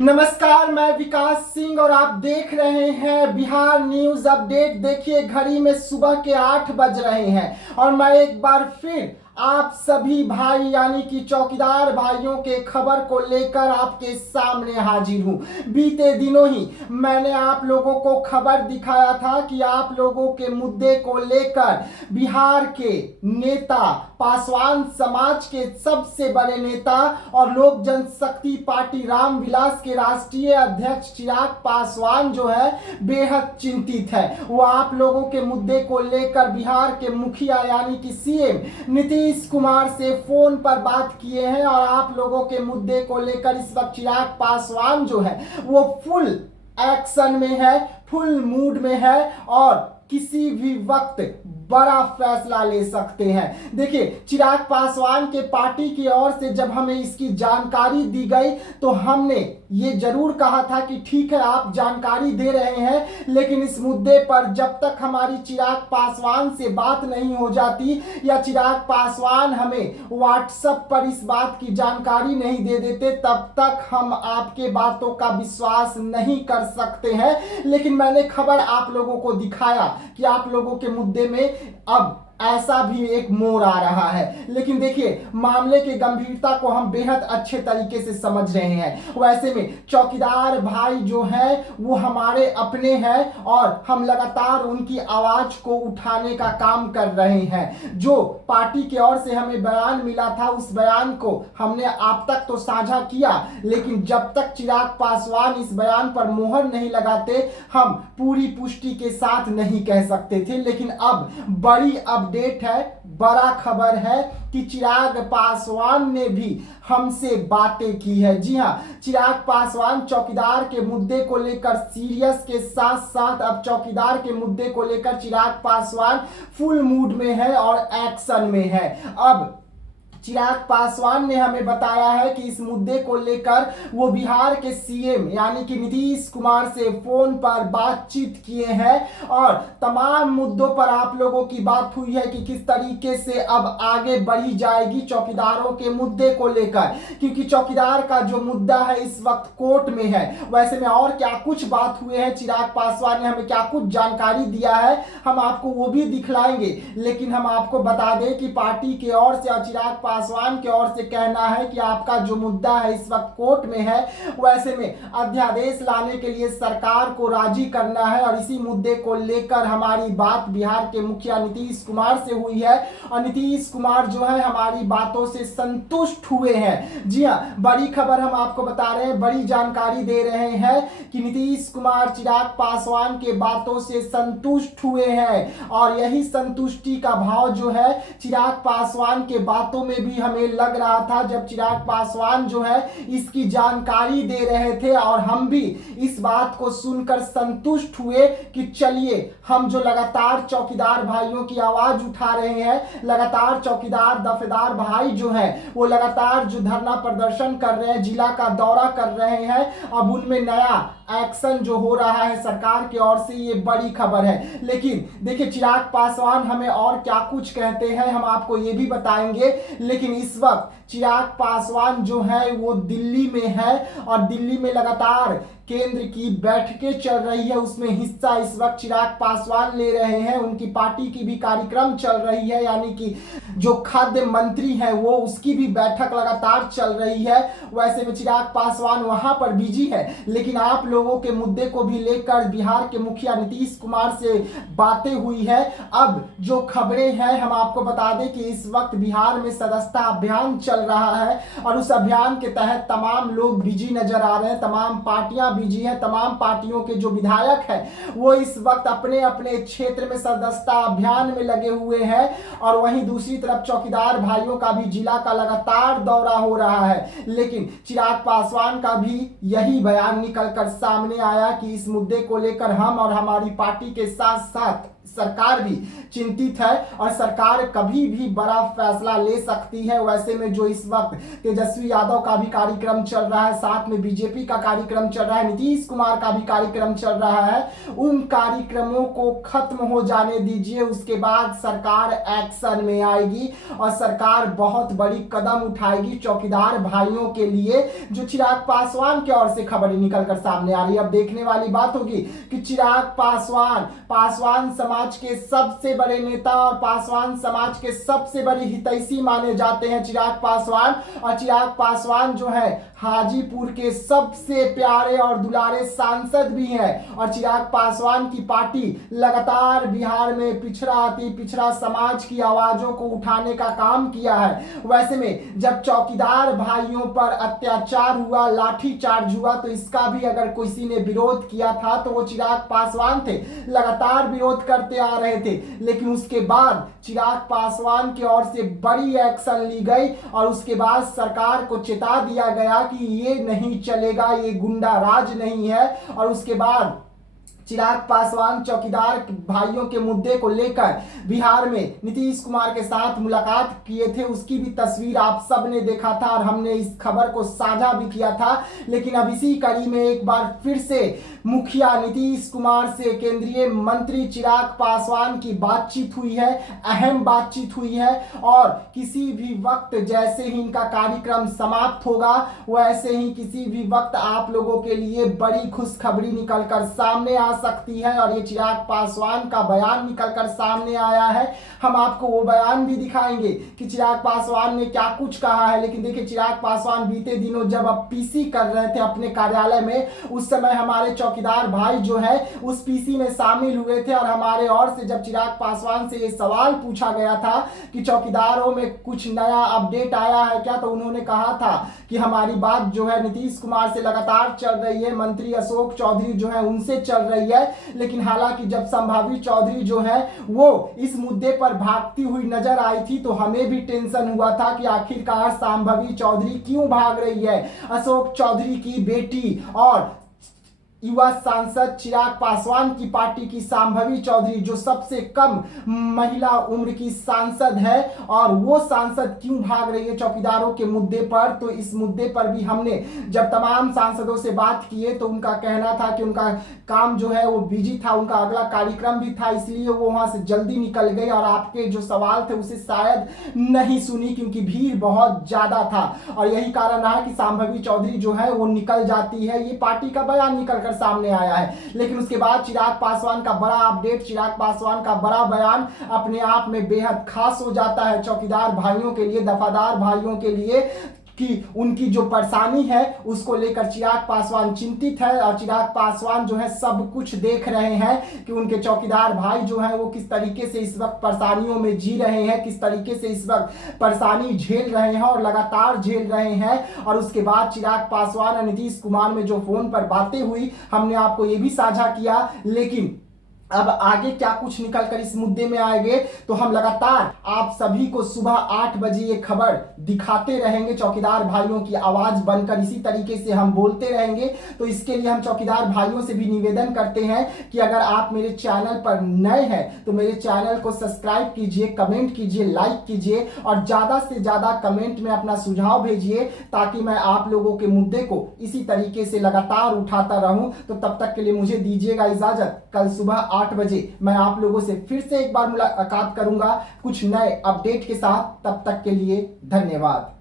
नमस्कार, मैं विकास सिंह और आप देख रहे हैं बिहार न्यूज अपडेट। देखिए, घड़ी में सुबह के 8 बज रहे हैं और मैं एक बार फिर आप सभी भाई यानी कि चौकीदार भाइयों के खबर को लेकर आपके सामने हाजिर हूं। बीते दिनों ही मैंने आप लोगों को खबर दिखाया था कि आप लोगों के मुद्दे को लेकर बिहार के नेता, पासवान समाज के सबसे बड़े नेता और लोक जनशक्ति पार्टी रामविलास के राष्ट्रीय अध्यक्ष चिराग पासवान जो है बेहद चिंतित है। वो आप लोगों के मुद्दे को लेकर बिहार के मुखिया यानी कि सीएम नीतीश कुमार से फोन पर बात किए हैं और आप लोगों के मुद्दे को लेकर इस वक्त चिराग पासवान जो है वो फुल एक्शन में है, फुल मूड में है और किसी भी वक्त बड़ा फैसला ले सकते हैं। देखिए, चिराग पासवान के पार्टी की ओर से जब हमें इसकी जानकारी दी गई तो हमने ये जरूर कहा था कि ठीक है, आप जानकारी दे रहे हैं, लेकिन इस मुद्दे पर जब तक हमारी चिराग पासवान से बात नहीं हो जाती या चिराग पासवान हमें व्हाट्सएप पर इस बात की जानकारी नहीं दे देते, तब तक हम आपके बातों का विश्वास नहीं कर सकते हैं। लेकिन मैंने खबर आप लोगों को दिखाया कि आप लोगों के मुद्दे में अब ऐसा भी एक मोड़ आ रहा है। लेकिन देखिए, मामले की गंभीरता को हम बेहद अच्छे तरीके से समझ रहे हैं। वैसे में चौकीदार भाई जो है वो हमारे अपने हैं और हम लगातार उनकी आवाज को उठाने का काम कर रहे हैं। जो पार्टी की ओर से हमें बयान मिला था उस बयान को हमने आप तक तो साझा किया, लेकिन जब तक चिराग पासवान इस बयान पर मोहर नहीं लगाते हम पूरी पुष्टि के साथ नहीं कह सकते थे। लेकिन अब बड़ी अपडेट है, बड़ा खबर है कि चिराग पासवान ने भी हमसे बातें की है। जी हां, चिराग पासवान चौकीदार के मुद्दे को लेकर सीरियस के साथ साथ अब चौकीदार के मुद्दे को लेकर चिराग पासवान फुल मूड में है और एक्शन में है। अब चिराग पासवान ने हमें बताया है कि इस मुद्दे को लेकर वो बिहार के सीएम यानी कि नीतीश कुमार से फोन पर बातचीत किए हैं और तमाम मुद्दों पर आप लोगों की बात हुई है कि किस तरीके से अब आगे बढ़ी जाएगी चौकीदारों के मुद्दे को लेकर, क्योंकि चौकीदार का जो मुद्दा है इस वक्त कोर्ट में है। वैसे में और क्या कुछ बात हुए हैं, चिराग पासवान ने हमें क्या कुछ जानकारी दिया है, हम आपको वो भी दिखलाएंगे। लेकिन हम आपको बता दें कि पार्टी की ओर से और चिराग पासवान की ओर से कहना है कि आपका जो मुद्दा है इस वक्त कोर्ट में है। वैसे में अध्यादेश लाने के लिए सरकार को राजी करना है और इसी मुद्दे को लेकर हमारी बात बिहार के मुखिया नीतीश कुमार से हुई है और नीतीश कुमार जो है हमारी बातों से संतुष्ट हुए हैं। जी हां, बड़ी खबर हम आपको बता रहे हैं, बड़ी जानकारी दे रहे हैं कि नीतीश कुमार चिराग पासवान के बातों से संतुष्ट हुए हैं और यही संतुष्टि का भाव जो है चिराग पासवान के बातों में भी हमें लग रहा था जब चिराग पासवान जो है इसकी जानकारी दे रहे थे और हम भी इस बात को सुनकर संतुष्ट हुए कि चलिए, हम जो लगातार चौकीदार भाइयों की आवाज उठा रहे हैं, लगातार चौकीदार दफेदार भाई जो हैं वो लगातार जो धरना प्रदर्शन कर रहे हैं, जिला का दौरा कर रहे हैं, अब उनमें नया एक्शन जो हो रहा है सरकार की ओर से, ये बड़ी खबर है। लेकिन देखिए, चिराग पासवान हमें और क्या कुछ कहते हैं हम आपको ये भी बताएंगे। लेकिन इस वक्त चिराग पासवान जो है वो दिल्ली में है और दिल्ली में लगातार केंद्र की बैठकें चल रही है, उसमें हिस्सा इस वक्त चिराग पासवान ले रहे हैं। उनकी पार्टी की भी कार्यक्रम चल रही है, यानी कि जो खाद्य मंत्री है वो उसकी भी बैठक लगातार चल रही है। वैसे में चिराग पासवान वहां पर बिजी है, लेकिन आप लोगों के मुद्दे को भी लेकर बिहार के मुखिया नीतीश कुमार से बातें हुई है। अब जो खबरें हैं हम आपको बता दें कि इस वक्त बिहार में सदस्यता अभियान चल रहा है और उस अभियान के तहत तमाम लोग बिजी नजर आ रहे हैं, तमाम पार्टियां बिजी हैं, तमाम पार्टियों के जो विधायक हैं वो इस वक्त अपने अपने क्षेत्र में सदस्यता अभियान में लगे हुए हैं और वहीं दूसरी तरफ चौकीदार भाइयों का भी जिला का लगातार दौरा हो रहा है। लेकिन चिराग पासवान का भी यही बयान निकलकर सामने आया कि इस मुद्दे को लेकर हम और हमारी पार्टी के साथ साथ सरकार भी चिंतित है और सरकार कभी भी बड़ा फैसला ले सकती है। वैसे में जो इस वक्त तेजस्वी यादव का भी कार्यक्रम चल रहा है, साथ में बीजेपी का कार्यक्रम चल रहा है, नीतीश कुमार का भी कार्यक्रम चल रहा है, उन कार्यक्रमों को खत्म हो जाने दीजिए। उसके बाद सरकार एक्शन में आएगी और सरकार बहुत बड़ी कदम उठाएगी चौकीदार भाइयों के लिए। जो चिराग पासवान की ओर से खबर निकलकर सामने आ रही है, अब देखने वाली बात होगी कि चिराग पासवान समाज के सबसे बड़े नेता और पासवान समाज के सबसे बड़े हितैषी माने जाते हैं चिराग पासवान। और चिराग पासवान जो है हाजीपुर के सबसे प्यारे और दुलारे सांसद भी हैं और चिराग पासवान की पार्टी लगातार बिहार में पिछड़ा समाज की आवाजों को उठाने का काम किया है। वैसे में जब चौकीदार भाइयों पर अत्याचार हुआ, लाठीचार्ज हुआ, तो इसका भी अगर किसी ने विरोध किया था तो वो चिराग पासवान थे। लगातार विरोध करते आ रहे थे, लेकिन उसके बाद चिराग पासवान की ओर से बड़ी एक्शन ली गई और उसके बाद सरकार को चेता दिया गया कि ये नहीं चलेगा, ये गुंडा राज नहीं है। और उसके बाद चिराग पासवान चौकीदार भाइयों के मुद्दे को लेकर बिहार में नीतीश कुमार के साथ मुलाकात किए थे, उसकी भी तस्वीर आप सब ने देखा था और हमने इस खबर को साझा भी किया था। लेकिन अब इसी कड़ी में एक बार फिर से मुखिया नीतीश कुमार से केंद्रीय मंत्री चिराग पासवान की बातचीत हुई है, अहम बातचीत हुई है और किसी भी वक्त जैसे ही इनका कार्यक्रम समाप्त होगा वैसे ही किसी भी वक्त आप लोगों के लिए बड़ी खुशखबरी निकलकर सामने आ सकती है। और ये चिराग पासवान का बयान निकलकर सामने आया है, हम आपको वो बयान भी दिखाएंगे कि चिराग पासवान ने क्या कुछ कहा है। लेकिन देखिए, चिराग पासवान बीते दिनों जब अब पीसी कर रहे थे अपने कार्यालय में, उस समय हमारे चौकीदार भाई जो है उस पीसी में शामिल हुए थे और हमारे ओर से जब चिराग पासवान से ये सवाल पूछा गया था कि चौकीदारों में कुछ नया अपडेट आया है क्या, तो उन्होंने कहा था कि हमारी बात जो है नीतीश कुमार से लगातार चल रही है, मंत्री अशोक चौधरी जो है उनसे चल रही है। लेकिन हालांकि जब संभावी चौधरी जो है वो इस मुद्दे पर भागती हुई नजर आई थी तो हमें भी टेंशन हुआ था कि आखिरकार संभावी चौधरी क्यों भाग रही है। अशोक चौधरी की बेटी और युवा सांसद चिराग पासवान की पार्टी की संभावी चौधरी जो सबसे कम महिला उम्र की सांसद है, और वो सांसद क्यों भाग रही है चौकीदारों के मुद्दे पर। तो इस मुद्दे पर भी हमने जब तमाम सांसदों से बात किए तो उनका कहना था कि उनका काम जो है वो बिजी था, उनका अगला कार्यक्रम भी था, इसलिए वो वहां से जल्दी निकल गए और आपके जो सवाल थे उसे शायद नहीं सुनी क्योंकि भीड़ बहुत ज्यादा था। और यही कारण रहा कि संभावी चौधरी जो है वो निकल जाती है। ये पार्टी का बयान निकल सामने आया है। लेकिन उसके बाद चिराग पासवान का बड़ा अपडेट, चिराग पासवान का बड़ा बयान अपने आप में बेहद खास हो जाता है चौकीदार भाइयों के लिए, दफादार भाइयों के लिए, कि उनकी जो परेशानी है उसको लेकर चिराग पासवान चिंतित है। और चिराग पासवान जो है सब कुछ देख रहे हैं कि उनके चौकीदार भाई जो है वो किस तरीके से इस वक्त परेशानियों में जी रहे हैं, किस तरीके से इस वक्त परेशानी झेल रहे हैं और लगातार झेल रहे हैं। और उसके बाद चिराग पासवान और नीतीश कुमार में जो फोन पर बातें हुई हमने आपको ये भी साझा किया। लेकिन अब आगे क्या कुछ निकलकर इस मुद्दे में आएंगे तो हम लगातार आप सभी को सुबह 8 बजे ये खबर दिखाते रहेंगे। चौकीदार भाइयों की आवाज बनकर इसी तरीके से हम बोलते रहेंगे। तो इसके लिए हम चौकीदार भाइयों से भी निवेदन करते हैं कि अगर आप मेरे चैनल पर नए हैं तो मेरे चैनल को सब्सक्राइब कीजिए, कमेंट कीजिए, लाइक कीजिए और ज्यादा से ज्यादा कमेंट में अपना सुझाव भेजिए ताकि मैं आप लोगों के मुद्दे को इसी तरीके से लगातार उठाता रहूं। तो तब तक के लिए मुझे दीजिएगा इजाजत। कल सुबह 8 बजे मैं आप लोगों से फिर से एक बार मुलाकात करूंगा कुछ नए अपडेट के साथ। तब तक के लिए धन्यवाद।